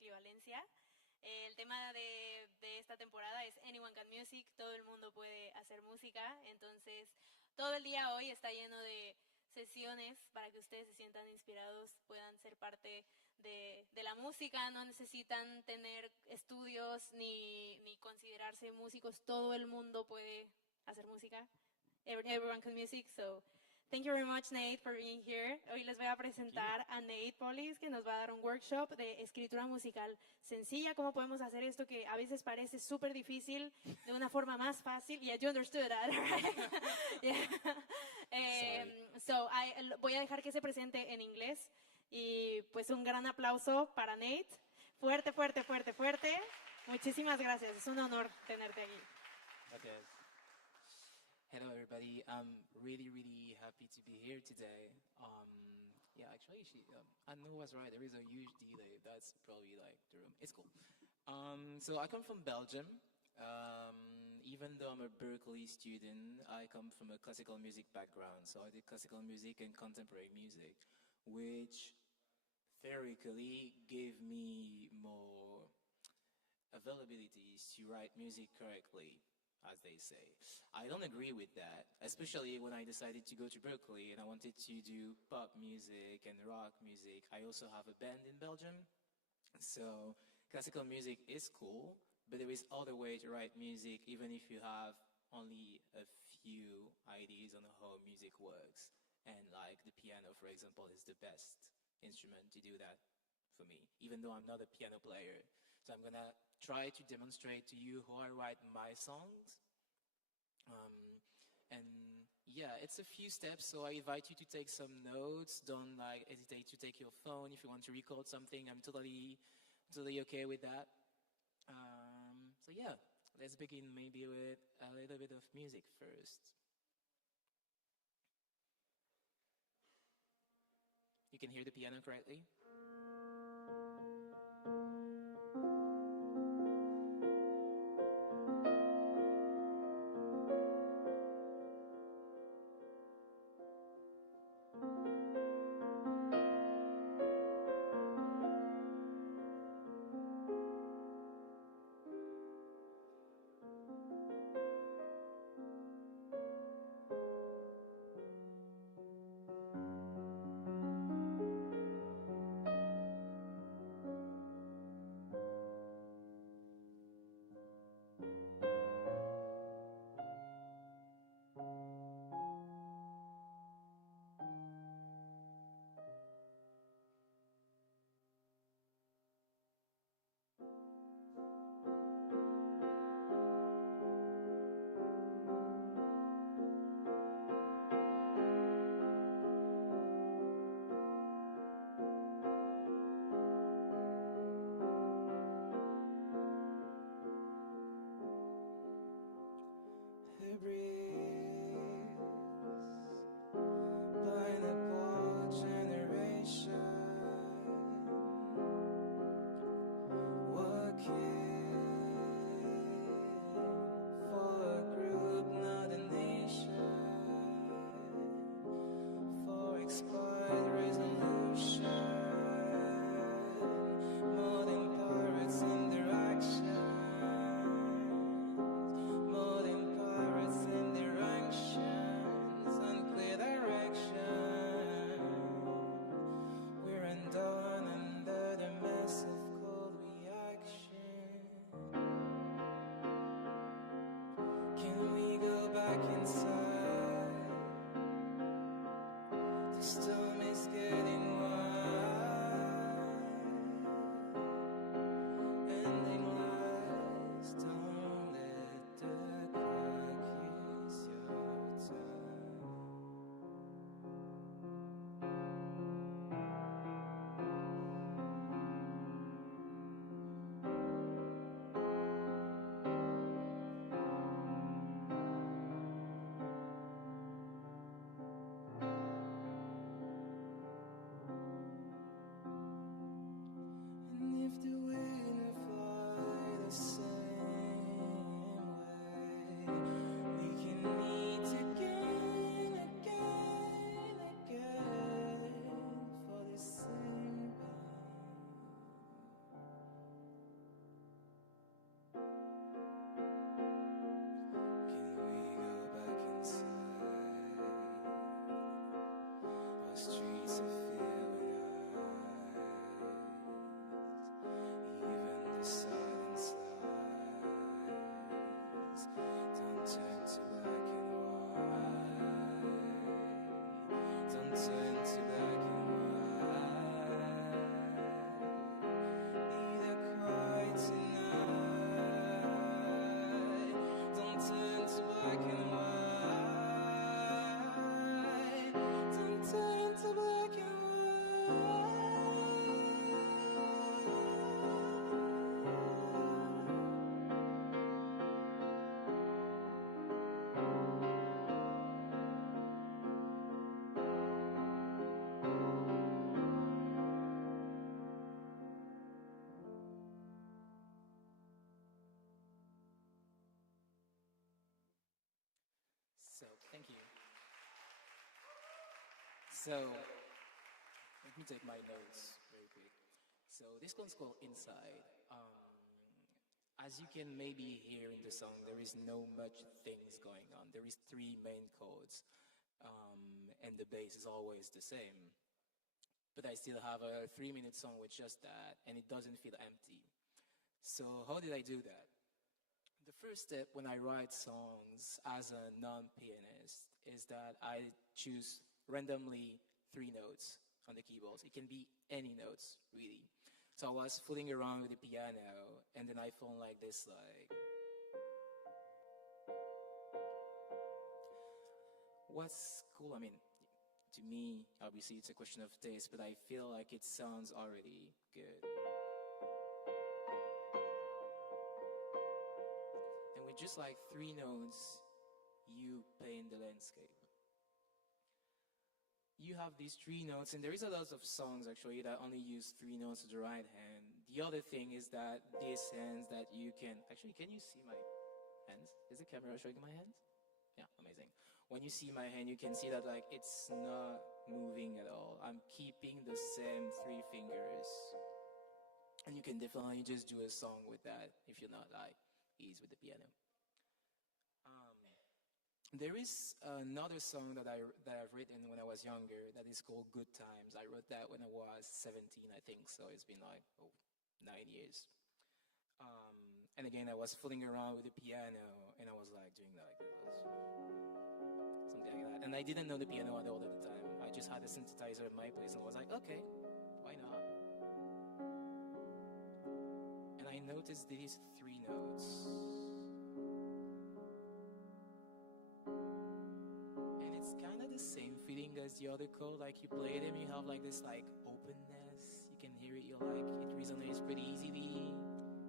equivalencia. El tema de esta temporada es Anyone Can Music, todo el mundo puede hacer música, entonces todo el día hoy está lleno de sesiones para que ustedes se sientan inspirados, puedan ser parte de la música, no necesitan tener estudios ni considerarse músicos, todo el mundo puede hacer música. Everyone can music, so thank you very much, Nate, for being here. Hoy les voy a presentar a Nathanaël Paulis, que nos va a dar un workshop de escritura musical sencilla, cómo podemos hacer esto que a veces parece súper difícil de una forma más fácil. Yeah, you understood that, right? Yeah. Voy a dejar que se presente en inglés y pues un gran aplauso para Nate. Fuerte, fuerte, fuerte, fuerte. Muchísimas gracias. Es un honor tenerte aquí. Okay. Hello, everybody. I'm really happy to be here today. Yeah, actually, I know what's right. There is a huge delay. That's probably like the room. It's cool. So I come from Belgium. Even though I'm a Berkeley student, I come from a classical music background. So I did classical music and contemporary music, which theoretically gave me more availabilities to write music correctly, as they say. I don't agree with that, especially when I decided to go to Berkeley and I wanted to do pop music and rock music. I also have a band in Belgium, so classical music is cool, but there is other way to write music, even if you have only a few ideas on how music works. And like the piano, for example, is the best instrument to do that for me, even though I'm not a piano player. So I'm gonna try to demonstrate to you how I write my songs. And yeah, it's a few steps, so I invite you to take some notes. Don't like hesitate to take your phone if you want to record something. I'm totally okay with that. So yeah, let's begin maybe with a little bit of music first. You can hear the piano correctly? Thank you. So, let me take my notes very quick. So, this one's called Inside. As you can maybe hear in the song, there is no much things going on. There is three main chords, and the bass is always the same. But I still have a 3-minute song with just that, and it doesn't feel empty. So how did I do that? The first step when I write songs as a non-pianist is that I choose randomly 3 notes on the keyboards. It can be any notes, really. So I was fooling around with the piano, and then I found like this, like... What's cool, I mean, to me, obviously it's a question of taste, but I feel like it sounds already good. And with just like 3 notes, you paint the landscape. You have these 3 notes, and there is a lot of songs actually that only use 3 notes of the right hand. The other thing is that these hands that you can... Actually, can you see my hands? Is the camera showing my hands? Yeah, amazing. When you see my hand, you can see that like it's not moving at all. I'm keeping the same 3 fingers. And you can definitely just do a song with that if you're not like easy with the piano. There is another song that I've written when I was younger that is called Good Times. I wrote that when I was 17, I think, so it's been like 9 years. And again, I was fooling around with the piano, and I was like doing like this, something like that. And I didn't know the piano at all at the time. I just had a synthesizer in my place, and I was like, okay, why not? And I noticed these 3 notes. Same feeling as the other chord, like you play them, you have like this like openness, you can hear it, you're like, it resonates pretty easily,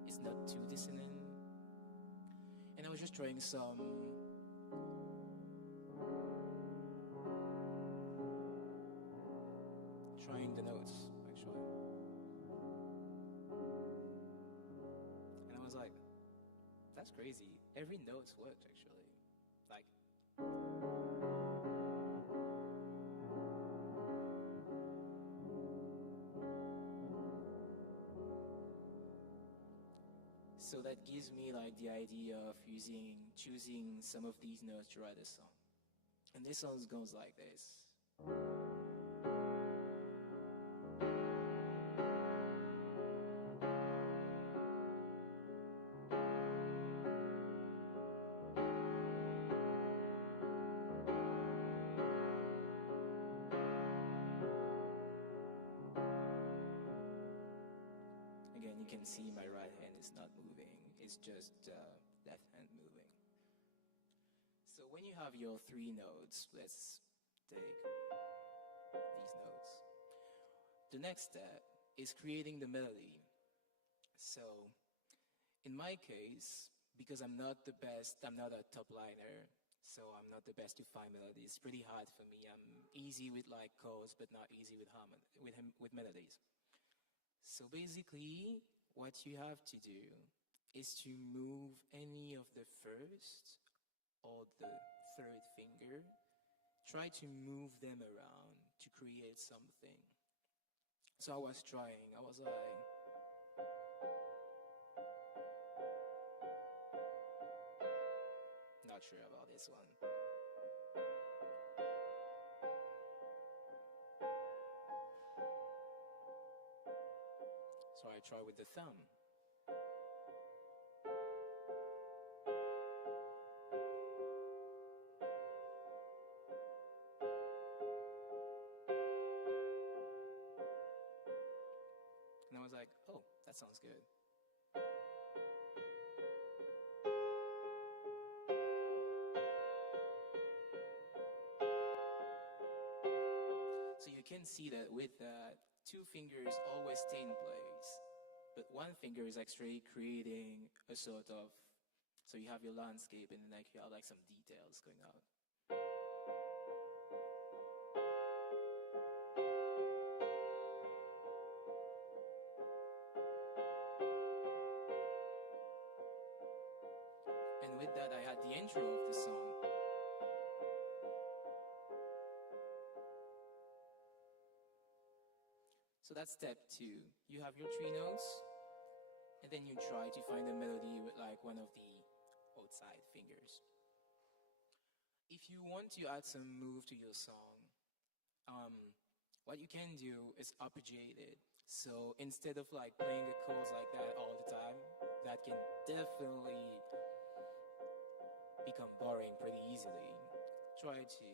it's not too dissonant. And I was just trying the notes actually, and I was like, that's crazy, every note's worked actually, like so that gives me like the idea of choosing some of these notes to write a song. And this song goes like this. Again, you can see my right hand is not moving. It's just left hand moving. So when you have your 3 notes, let's take these notes. The next step is creating the melody. So in my case, because I'm not the best, I'm not a top liner, so I'm not the best to find melodies. It's pretty hard for me. I'm easy with like chords, but not easy with with melodies. So basically, what you have to do is to move any of the first or the third finger. Try to move them around to create something. So I was trying. I was like... Not sure about this one. So I try with the thumb. And I was like, oh, that sounds good. So you can see that with that, 2 fingers always stay in place, but 1 finger is actually creating a sort of, so you have your landscape and then like you have like some details going out. And with that, I had the intro of the song. that's step two. You have your three notes, and then you try to find a melody with like one of the outside fingers. If you want to add some move to your song, what you can do is arpeggiate it. So instead of like playing the chords like that all the time, that can definitely become boring pretty easily. Try to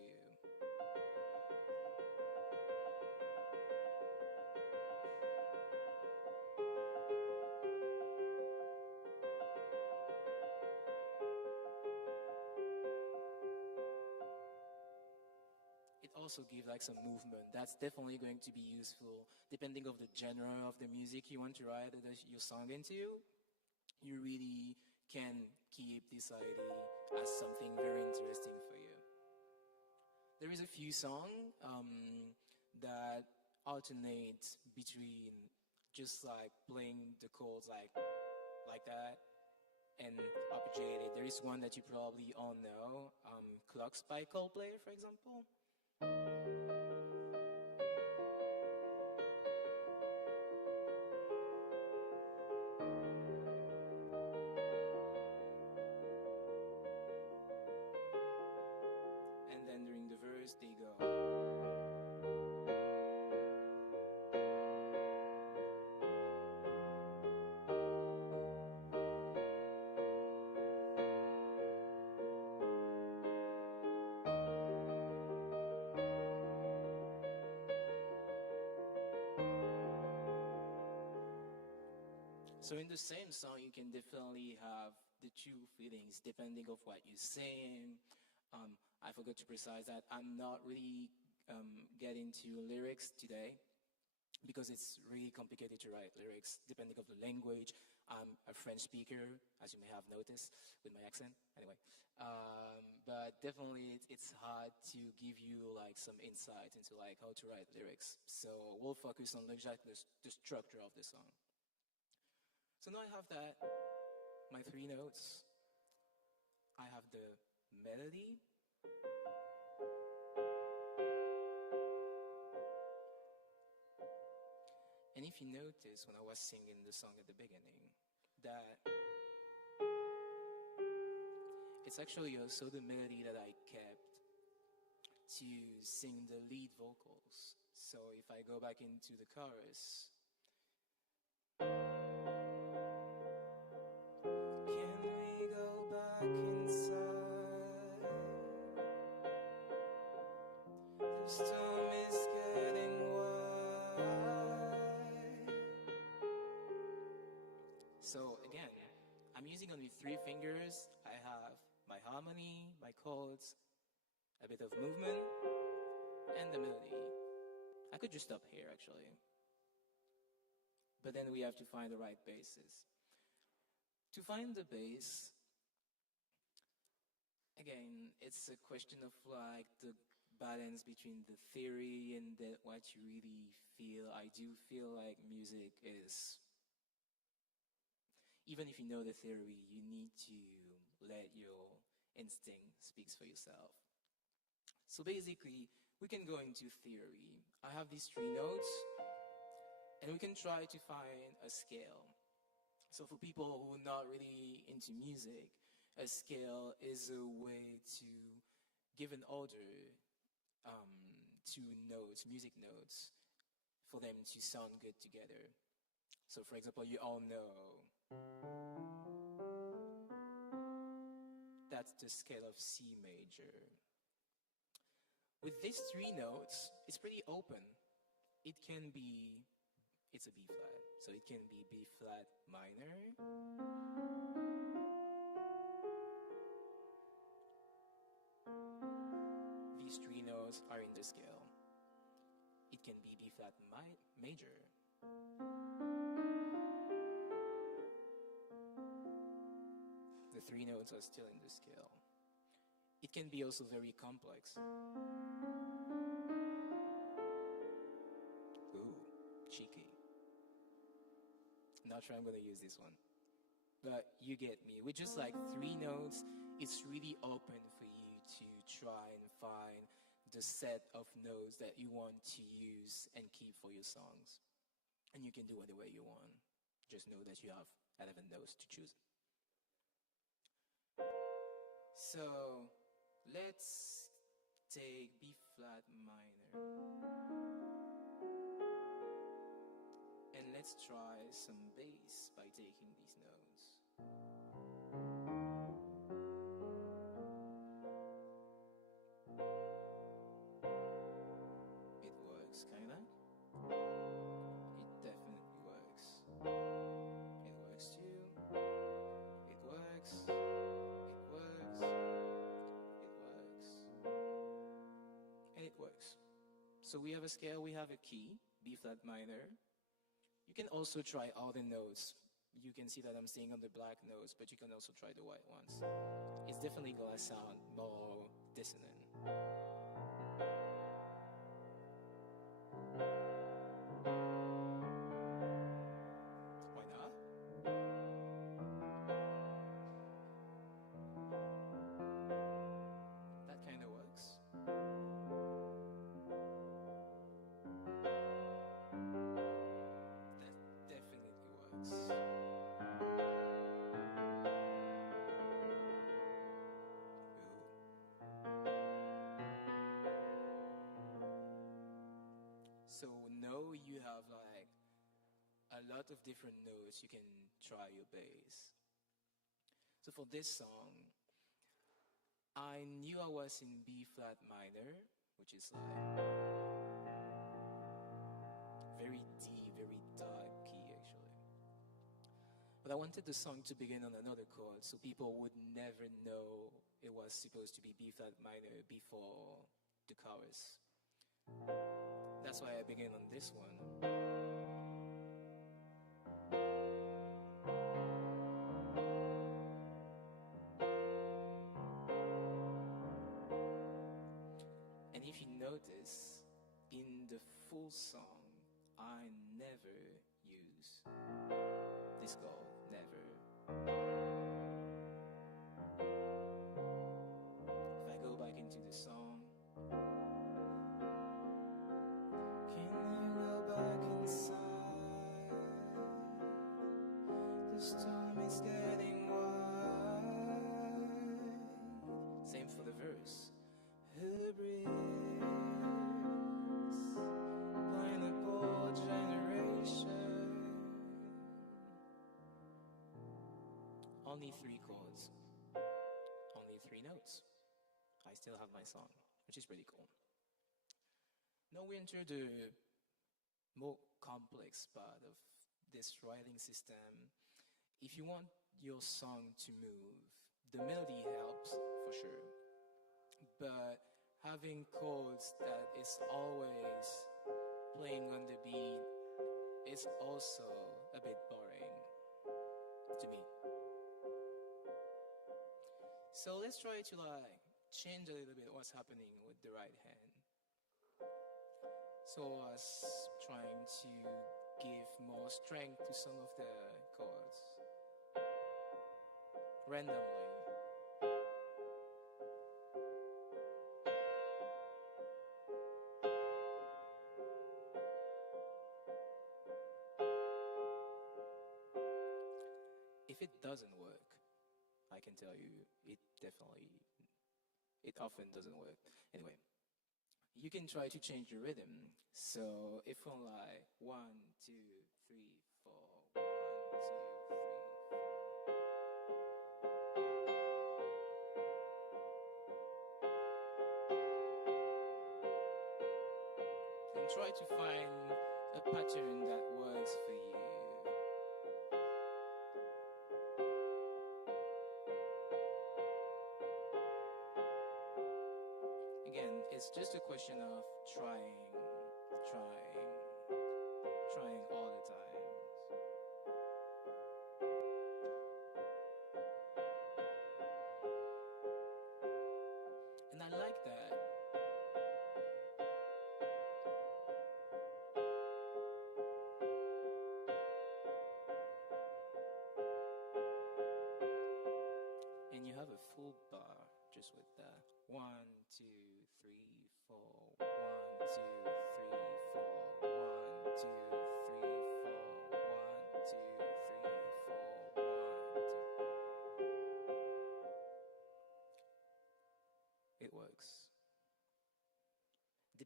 it also gives like some movement. That's definitely going to be useful depending of the genre of the music you want to write your song into. You really can keep this idea as something very interesting for you. There is a few songs that alternate between just like playing the chords like that and arpeggiated. There is one that you probably all know, Clocks by Coldplay, for example. And then during the verse, they go. So in the same song, you can definitely have the two feelings depending of what you're saying. I forgot to precise that I'm not really getting to lyrics today because it's really complicated to write lyrics depending of the language. I'm a French speaker, as you may have noticed with my accent. Anyway, but definitely it's hard to give you like some insight into like how to write lyrics. So we'll focus on exactly the structure of the song. So now I have that, my three notes. I have the melody. And if you notice when I was singing the song at the beginning, that it's actually also the melody that I kept to sing the lead vocals. So if I go back into the chorus, storm is getting wide. So again, I'm using only three fingers. I have my harmony, my chords, a bit of movement, and the melody. I could just stop here actually. But then we have to find the right bases. To find the bass, again, it's a question of like the balance between the theory and what you really feel. I do feel like music is, even if you know the theory, you need to let your instinct speak for yourself. So basically, we can go into theory. I have these three notes, and we can try to find a scale. So for people who are not really into music, a scale is a way to give an order to notes, music notes, for them to sound good together. So for example, you all know that's the scale of C major. With these three notes, it's pretty open. It's a B flat, so it can be B flat minor, these three notes are in the scale. It can be B flat major. The three notes are still in the scale. It can be also very complex. Ooh, cheeky. Not sure I'm gonna use this one. But you get me. With just like three notes, it's really open for you to try and find the set of notes that you want to use and keep for your songs. and you can do it the way you want. Just know that you have 11 notes to choose. So let's take B flat minor and let's try some bass by taking these notes. It works, kinda. It definitely works. It works too. It works. It works. It works. And it works. So we have a scale, we have a key, B flat minor. You can also try all the notes. You can see that I'm staying on the black notes, but you can also try the white ones. It's definitely gonna sound more dissonant. Why not? That kind of works. That definitely works. So now you have like a lot of different notes you can try your bass. So for this song, I knew I was in B flat minor, which is like very deep, very dark key actually. But I wanted the song to begin on another chord so people would never know it was supposed to be B flat minor before the chorus. That's why I began on this one. And if you notice, in the full song, I never use this chord, never. If I go back into the song, can you go back inside? The storm is getting wide. Same for the verse. Hubris, pineapple generation. Only 3 chords, only 3 notes. I still have my song, which is pretty cool. Now we enter the more complex part of this writing system. If you want your song to move, the melody helps for sure. But having chords that is always playing on the beat is also a bit boring to me. So let's try to like change a little bit what's happening with the right hand. So I was trying to give more strength to some of the chords randomly. If it doesn't work, I can tell you it often doesn't work. Anyway, you can try to change the rhythm. So if on like 1, 2, 3, 4, 1, 2, 3, 4. And try to find a pattern that works for you. Again, it's just a question of trying all the time. And I like that. And you have a full bar just with that. 1, 2, 3, 4. 1, 2, 3, 4. 1, 2, 3, 4.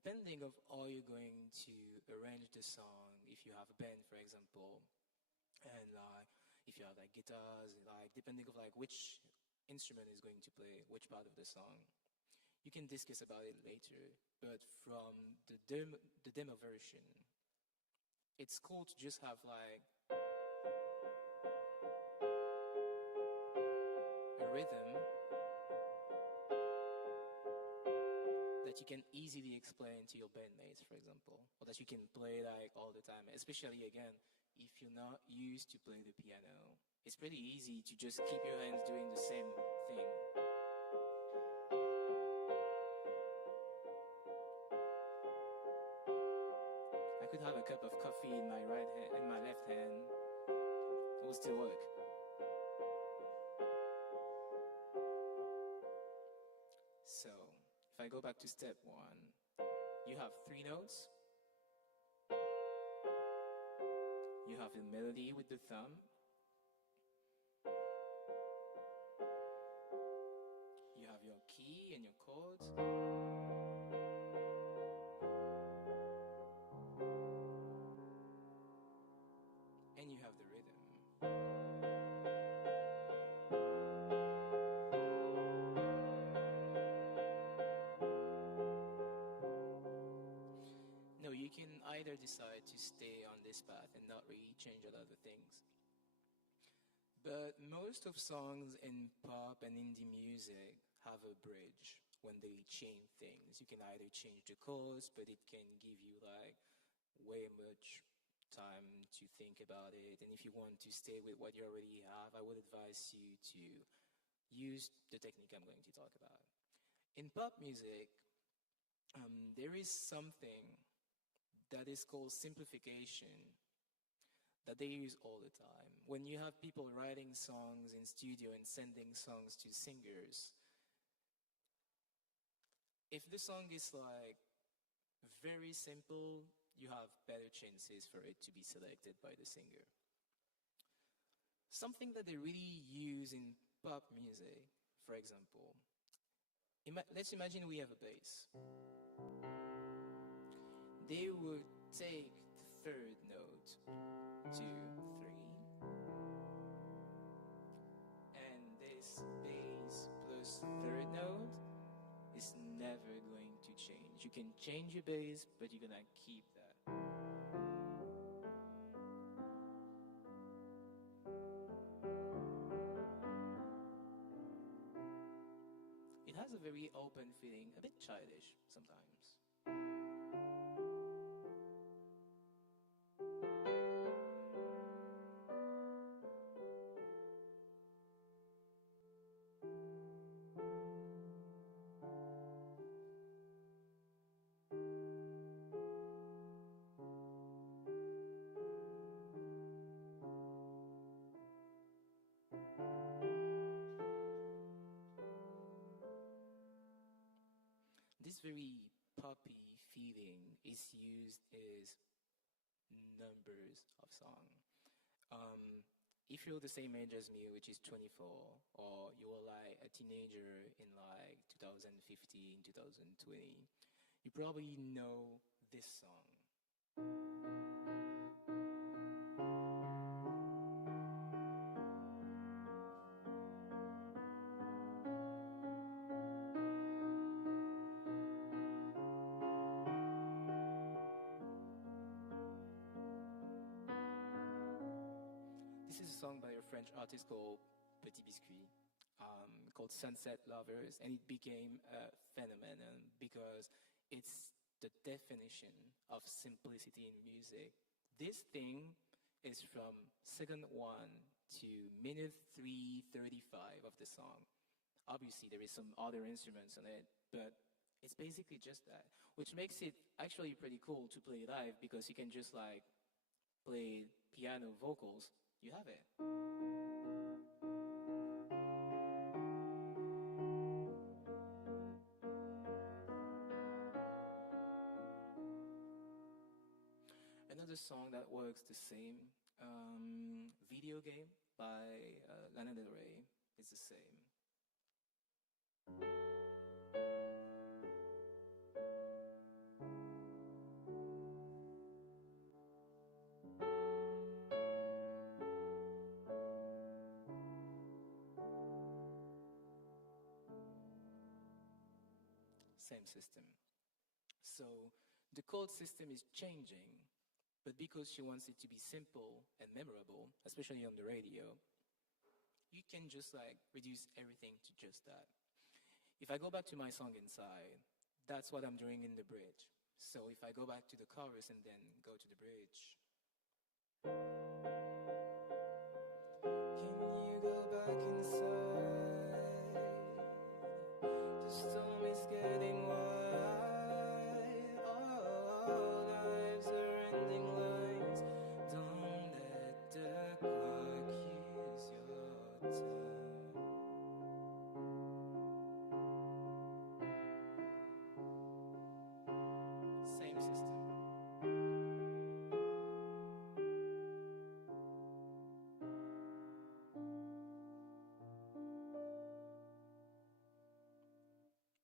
depending of how you're going to arrange the song, if you have a band, for example, and like if you have like guitars, like depending of like which instrument is going to play which part of the song, you can discuss about it later. But from the demo version, it's cool to just have like a rhythm that you can easily explain to your bandmates, for example, or that you can play like all the time, especially again, if you're not used to play the piano. It's pretty easy to just keep your hands doing the same thing. I could have a cup of coffee in my left hand. It will still work. So, if I go back to step one, you have 3 notes. You have a melody with the thumb. You have your key and your chords. And you have the rhythm. No, you can either decide to stay on this path and not really change a lot of things. But most of songs in pop and indie music have a bridge when they change things. You can either change the chords, but it can give you like way much time to think about it. And if you want to stay with what you already have, I would advise you to use the technique I'm going to talk about. In pop music, there is something that is called simplification that they use all the time. When you have people writing songs in studio and sending songs to singers, if the song is like very simple, you have better chances for it to be selected by the singer. Something that they really use in pop music, for example, let's imagine we have a bass. They would take the 3rd note, 2, 3, and this bass plus 3rd note is never going to change. You can change your bass, but you're gonna keep that. It has a very open feeling, a bit childish sometimes. This very poppy feeling is used as numbers of song. If you're the same age as me, which is 24, or you're like a teenager in like 2015, 2020, you probably know this song. This is a song by a French artist called Petit Biscuit, called Sunset Lovers, and it became a phenomenon because it's the definition of simplicity in music. This thing is from second 1 to minute 3:35 of the song. Obviously, there is some other instruments on it, but it's basically just that, which makes it actually pretty cool to play live because you can just like play piano vocals. You have it. Another song that works the same, Video Game by Lana Del Rey, is the same. same system. So the chord system is changing, but because she wants it to be simple and memorable, especially on the radio, you can just like reduce everything to just that. If I go back to my song Inside, that's what I'm doing in the bridge. So if I go back to the chorus and then go to the bridge. Can you go back inside? The storm is getting wide. All lives are ending lines. Don't let the clock use your time. Same system.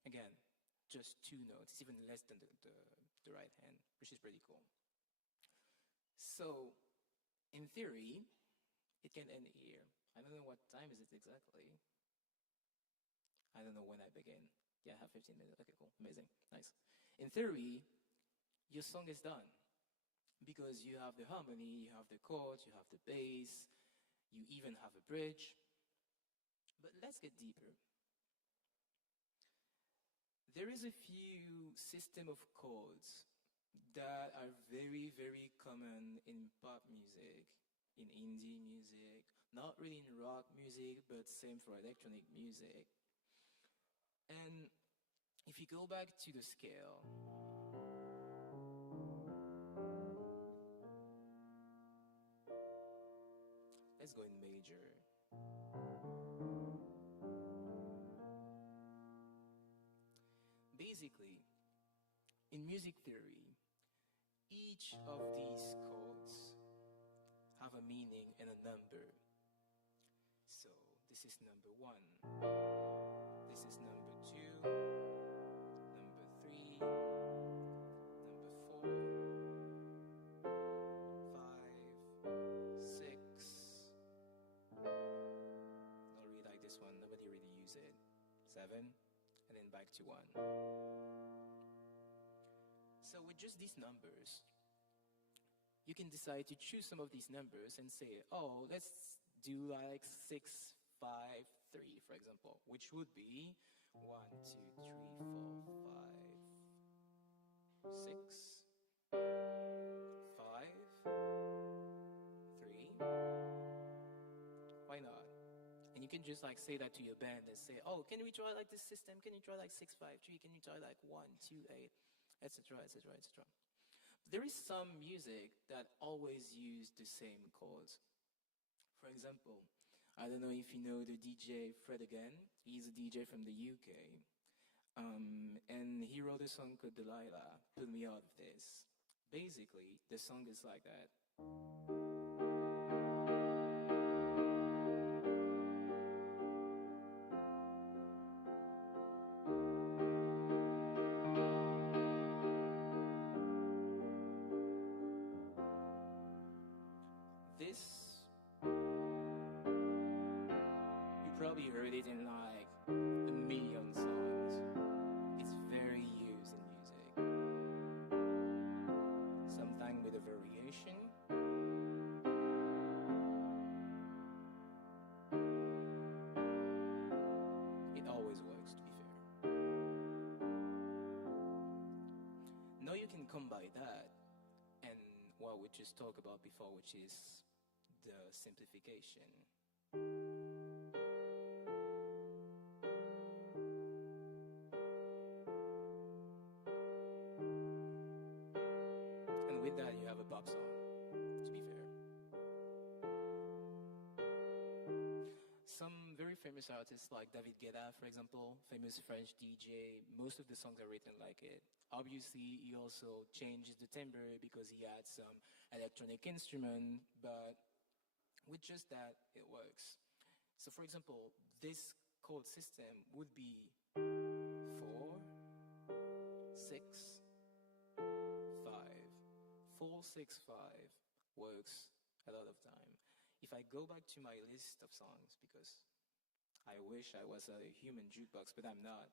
Again, just two notes, it's even less than the right hand, which is pretty cool. So, in theory, it can end here. I don't know what time is it exactly. I don't know when I begin. Yeah, I have 15 minutes. Okay, cool. Amazing. Nice. In theory, your song is done. Because you have the harmony, you have the chords, you have the bass, you even have a bridge. But let's get deeper. There is a few system of chords that are very, very common in pop music, in indie music, not really in rock music, but same for electronic music. And if you go back to the scale, let's go in major. Basically, in music theory, each of these chords have a meaning and a number. So this is number 1, this is number 2, number 3, number 4, 5, 6. Not really like this one, nobody really use it. 7, and then back to 1. So with just these numbers, you can decide to choose some of these numbers and say, oh, let's do like 6, 5, 3, for example, which would be 1, 2, 3, 4, 5, 6, 5, 3. Why not? And you can just like say that to your band and say, oh, can we try like this system? Can you try like 6, 5, 3? Can you try like 1, 2, 8, etc., etc., etc. There is some music that always use the same chords. For example, I don't know if you know the DJ Fred Again. He's a DJ from the UK. And he wrote a song called Delilah, Put Me Out of This. Basically, the song is like that. This, you probably heard it in like a million songs. It's very used in music. Sometimes with a variation. It always works, to be fair. Now you can come by that and what we just talked about before, which is the simplification. And with that, you have a pop song, to be fair. Some very famous artists like David Guetta, for example, famous French DJ, most of the songs are written like it. Obviously, he also changes the timbre because he adds some electronic instrument, but with just that, it works. So for example, this chord system would be 4, 6, 5. 4, 6, 5 works a lot of time. If I go back to my list of songs, because I wish I was a human jukebox, but I'm not.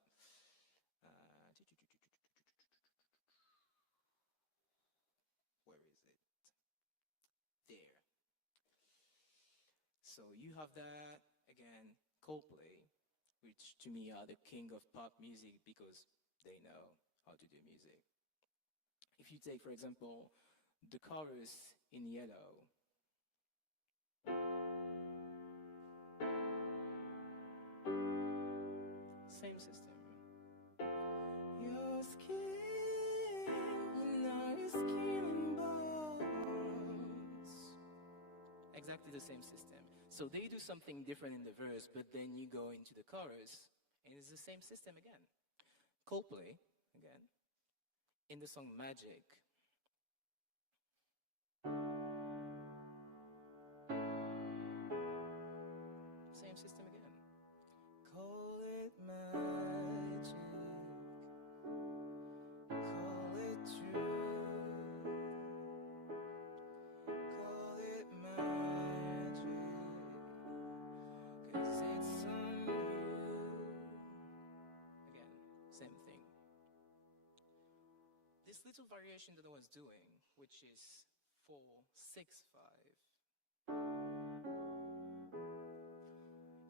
So you have that, again, Coldplay, which to me are the king of pop music because they know how to do music. If you take, for example, the chorus in Yellow, same system. Your skin, your skin and bones. Exactly the same system. So they do something different in the verse, but then you go into the chorus, and it's the same system again. Coldplay, again, in the song Magic. Same system again. Call it magic, call it true, call it magic, 'cause it's on you. Again, same thing. This little variation that I was doing, which is 4-6-5,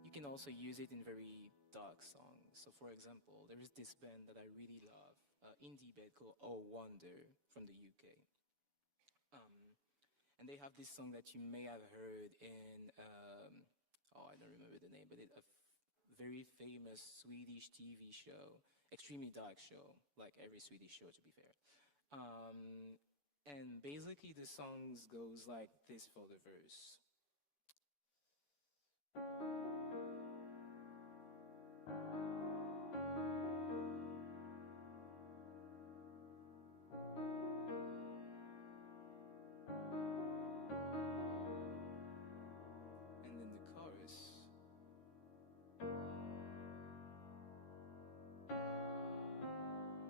you can also use it in very dark songs. So for example, there is this band that I really love, indie band called Oh Wonder from the UK. And they have this song that you may have heard in, I don't remember the name, but very famous Swedish TV show, extremely dark show, like every Swedish show to be fair. And basically the songs goes like this for the verse. And then the chorus.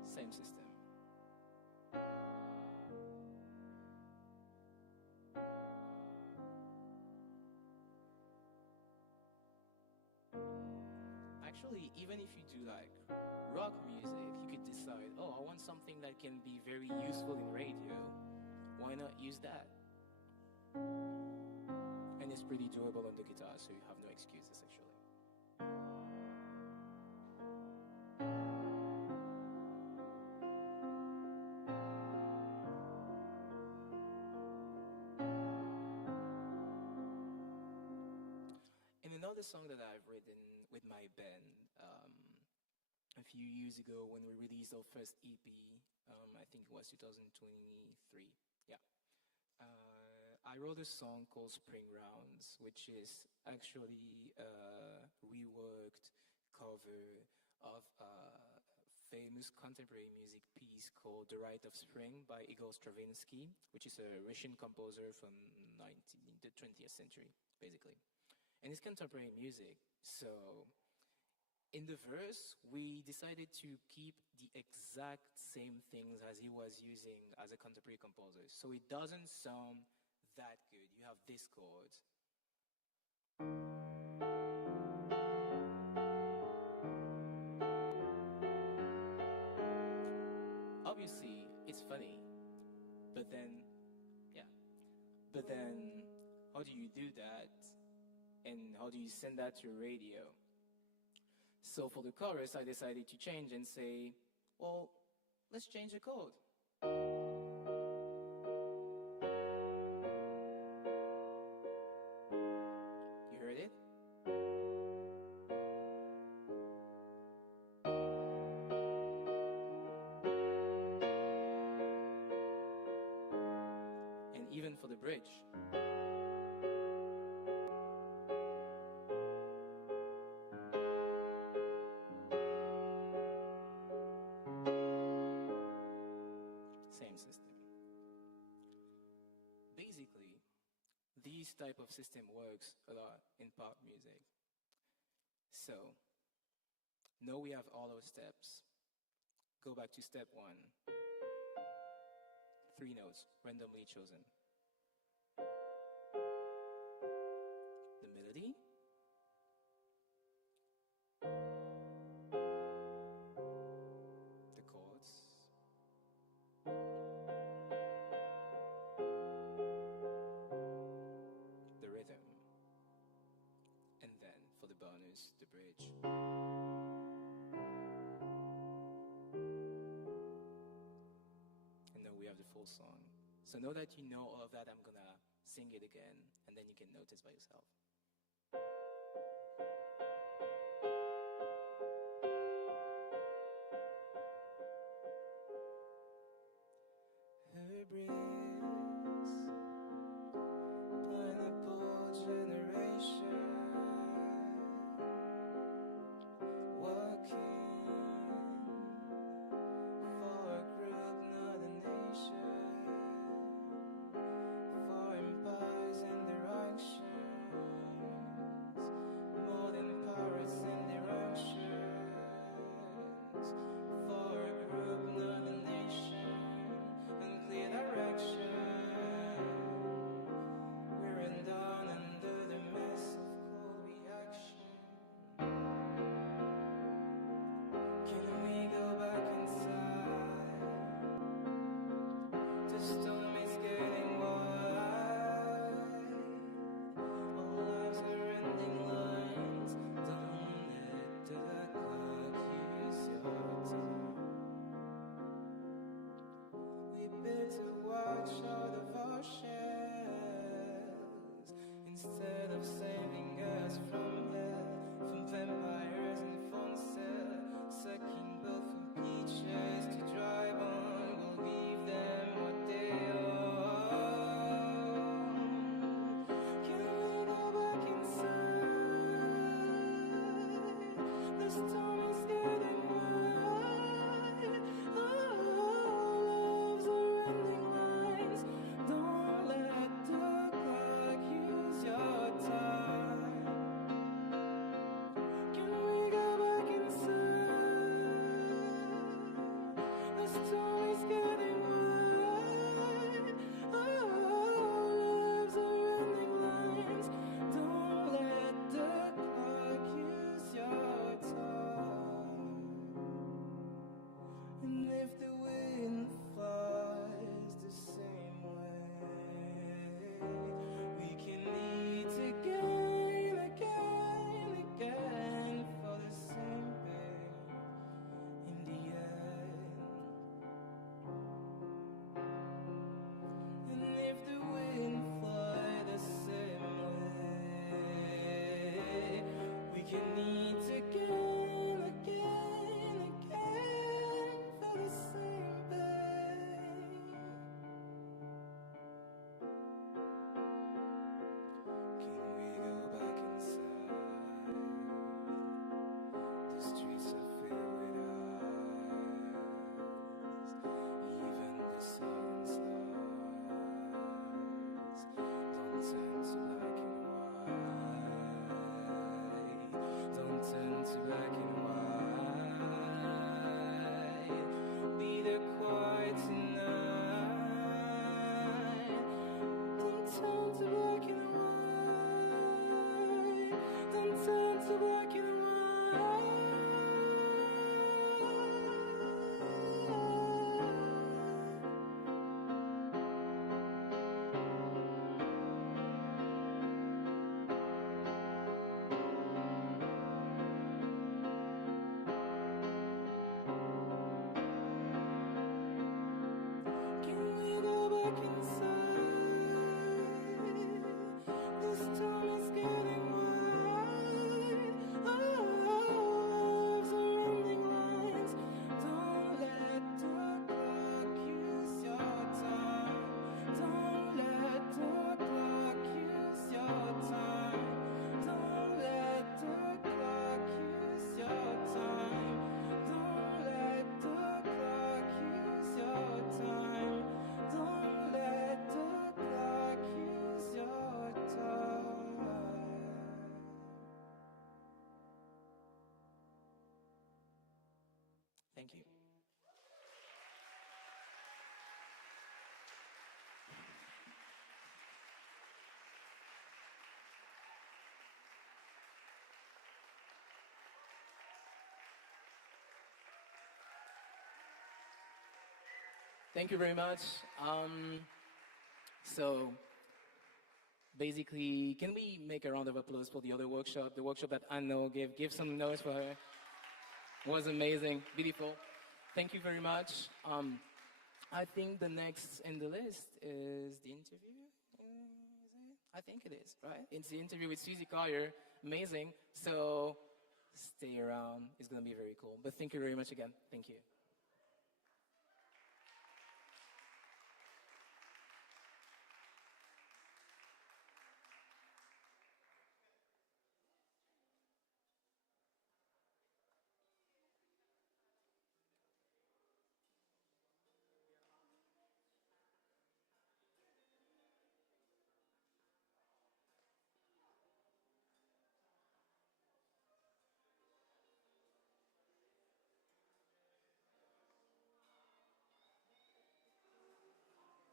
Same system. Actually, even if you do like rock music, you could decide, oh, I want something that can be very useful in radio. Why not use that? And it's pretty doable on the guitar, so you have no excuses actually. And another song that I've written with my band a few years ago when we released our first EP, I think it was 2023. Yeah. I wrote a song called Spring Rounds, which is actually a reworked cover of a famous contemporary music piece called The Rite of Spring by Igor Stravinsky, which is a Russian composer from the 20th century, basically. And it's contemporary music, so in the verse, we decided to keep the exact same things as he was using as a contemporary composer. So it doesn't sound that good. You have this chord. Obviously, it's funny, but then, yeah. But then, how do you do that? And how do you send that to radio? So for the chorus, I decided to change and say, well, let's change the chord. You heard it? And even for the bridge. Same system. Basically, this type of system works a lot in pop music. So, now we have all those steps. Go back to step 1. 3 notes, randomly chosen. The melody. The chords. The rhythm. chorus, the bridge. And now we have the full song. So know that you know all of that. I'm gonna sing it again, and then you can notice by yourself. Her breeze, pineapple generation, walking for a group, not a nation, for empires and their actions, more than pirates and their actions, for a group, not a nation, unclear direction. We're undone under the mess of cold reaction. Can we go back inside? The storm is getting wide. All lives are ending lines. Don't let the clock use your time. We've been to watch out of our shells instead of saving us from hell, from vampires and phone cell, sucking blood from peaches to drive on. We'll give them what they own. Can we go back inside? The storm is getting wide. Our lives are ending lines. Don't let the clock use your time. Can we go back inside? The storm is getting wide. Our lives are ending lines. Don't let the clock use your time. And if the wind flies the same way, we can meet again, again, again for the same thing in the end. And if the wind fly the same way, we can meet again, again, again for the same thing. Can we go back inside? The streets are filled with eyes. Even the silence lies. Don't turn to black and white. Don't turn to black and white. Be the quiet tonight. Don't turn to black and white. Don't turn to black and white. Can we go back inside? The storm is getting wide. Our lives are ending lines. Don't let the clock use your time. Don't let the clock use your time. Don't let the clock use your time. Don't let the clock use your time. Don't let the clock use your time. Thank you. Thank you very much. So basically, can we make a round of applause for the other workshop, the workshop that Anno gave? Give some notes for her. It was amazing, beautiful. Thank you very much. I think the next in the list is the interview. Is it? I think it is, right? It's the interview with Susie Collier. Amazing. So stay around. It's going to be very cool. But thank you very much again. Thank you.